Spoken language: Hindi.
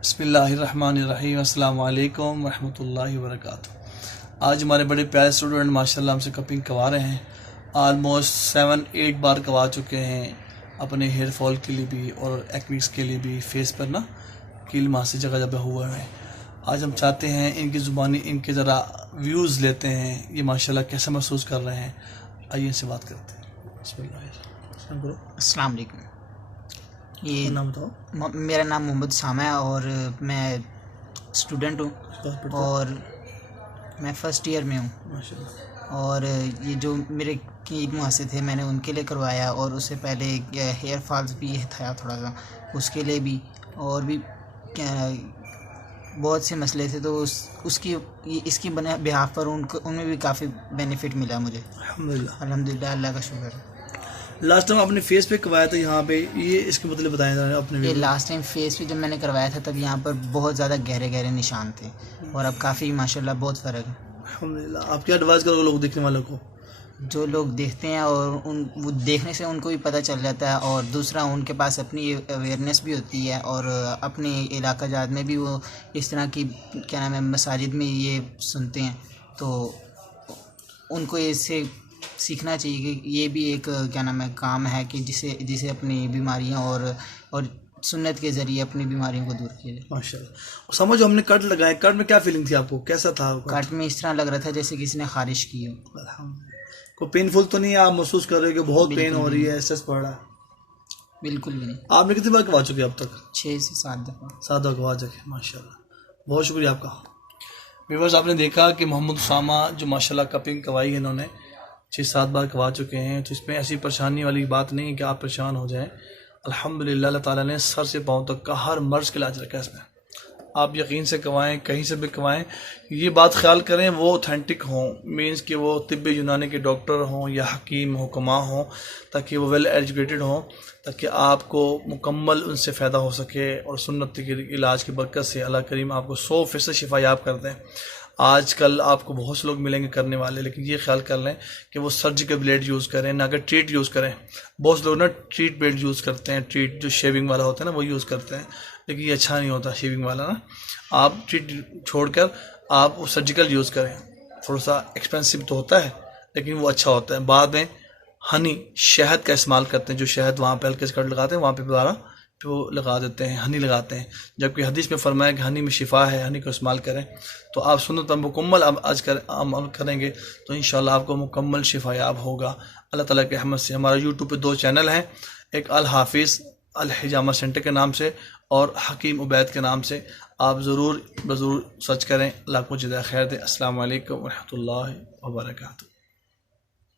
बिस्मिल्लाहिर्रहमानिर्रहीम अस्सलाम वालेकुम रहमतुल्लाहि व बरकातुहू। आज हमारे बड़े प्यारे स्टूडेंट माशाल्लाह हमसे कपिंग करवा रहे हैं। आलमोस्ट 7-8 बार करवा चुके हैं, अपने हेयर फॉल के लिए भी और एक्वीक्स के लिए भी। फेस पर ना कील मासी जगह जगह हुआ है। आज हम चाहते हैं इनकी ज़ुबानी इनके ज़रा व्यूज़ लेते हैं, ये माशाल्लाह कैसा महसूस कर रहे हैं। आइए इनसे बात करते हैं। अस्सलाम वालेकुम। ये नाम बताओ। मेरा नाम मोहम्मद सामा है और मैं स्टूडेंट हूँ और मैं फ़र्स्ट ईयर में हूँ। माशाल्लाह। और ये जो मेरे कील मुहासे थे मैंने उनके लिए करवाया, और उससे पहले हेयर फॉल्स भी था थोड़ा सा, उसके लिए भी, और भी बहुत से मसले थे। तो इसकी बने बिहाफ पर उनमें भी काफ़ी बेनिफिट मिला मुझे। अल्हम्दुलिल्लाह, अल्लाह का शुक्र है। लास्ट टाइम आपने फेस पे करवाया था यहाँ पे, ये इसके मतलब बताएं था अपने। ये लास्ट टाइम फेस पे जब मैंने करवाया था तब यहाँ पर बहुत ज़्यादा गहरे गहरे निशान थे, और अब काफ़ी माशाल्लाह बहुत फ़र्क है। अल्हम्दुलिल्लाह। आप क्या एडवाइस करोगे लोग देखने वालों को? जो लोग देखते हैं और वो देखने से उनको भी पता चल जाता है, और दूसरा उनके पास अपनी अवेयरनेस भी होती है, और अपने इलाका जात में भी वो इस तरह की क्या नाम है मसाजिद में ये सुनते हैं, तो उनको इससे सीखना चाहिए कि ये भी एक क्या नाम है काम है कि जिसे अपनी बीमारियां और सुन्नत के ज़रिए अपनी बीमारियों को दूर किया जाए। माशाल्लाह। समझो हमने कट लगाए, कट में क्या फीलिंग थी आपको, कैसा था आपका? कट में इस तरह लग रहा था जैसे किसी ने खारिश की हो। कोई पेनफुल तो नहीं है? आप महसूस कर रहे हो कि बहुत पेन हो रही है, स्ट्रेस पड़ रहा है? बिल्कुल भी नहीं। आपने कितनी बार करवा चुके अब तक? 6 से 7 दफ़ा। 7 दफ़ा करवा चुके। माशाल्लाह, बहुत शुक्रिया आपका। व्यूअर्स, आपने देखा कि मोहम्मद सामा जो माशाल्लाह कपिंग करवाई है इन्होंने, 6-7 बार करवा चुके हैं। तो इसमें ऐसी परेशानी वाली बात नहीं है कि आप परेशान हो जाएं। अल्हम्दुलिल्लाह, अल्लाह ताला ने सर से पाँव तक का हर मर्ज़ का इलाज रखा है इसमें। आप यकीन से करवाएं, कहीं से भी करवाएं, ये बात ख्याल करें वो ऑथेंटिक हों, मीन्स कि वो तिब्ब यूनानी के डॉक्टर हों या हकीम हुक्मा हों, ताकि वो वेल एजुकेटेड हों, ताकि आपको मुकम्मल उनसे फ़ायदा हो सके। और सुन्नत के इलाज की बरकत से अल्लाह करीम आपको 100% शिफा याब कर दें। आजकल आपको बहुत से लोग मिलेंगे करने वाले, लेकिन ये ख्याल कर लें कि वो सर्जिकल ब्लेड यूज़ करें, ना कि ट्रीट यूज़ करें। बहुत से लोग ना ट्रीट ब्लेड यूज़ करते हैं, ट्रीट जो शेविंग वाला होता है ना वो यूज़ करते हैं, लेकिन ये अच्छा नहीं होता शेविंग वाला ना। आप ट्रीट छोड़कर आप वो सर्जिकल यूज़ करें। थोड़ा सा एक्सपेंसिव तो होता है लेकिन वो अच्छा होता है। बाद में हनी, शहद का इस्तेमाल करते हैं, जो शहद वहाँ पे हल्के से कट लगाते हैं वहाँ पे दोबारा तो लगा देते हैं, हनी लगाते हैं, जबकि हदीस में फरमाया कि हनी में शिफा है, हनी को इस्तेमाल करें। तो आप सुन्नत पर मुकम्मल अमल करेंगे तो इंशाल्लाह आपको मुकम्मल शिफा याब होगा अल्लाह ताला की रहमत से। हमारा यूट्यूब पे 2 चैनल हैं, एक अल हाफिज़ अल हिजामा सेंटर के नाम से और हकीम उबैद के नाम से। आप ज़रूर सर्च करें। अल्लाह को जज़ाए खैर दे। अस्सलाम वालेकुम व रहमतुल्लाहि व बरकातुहू।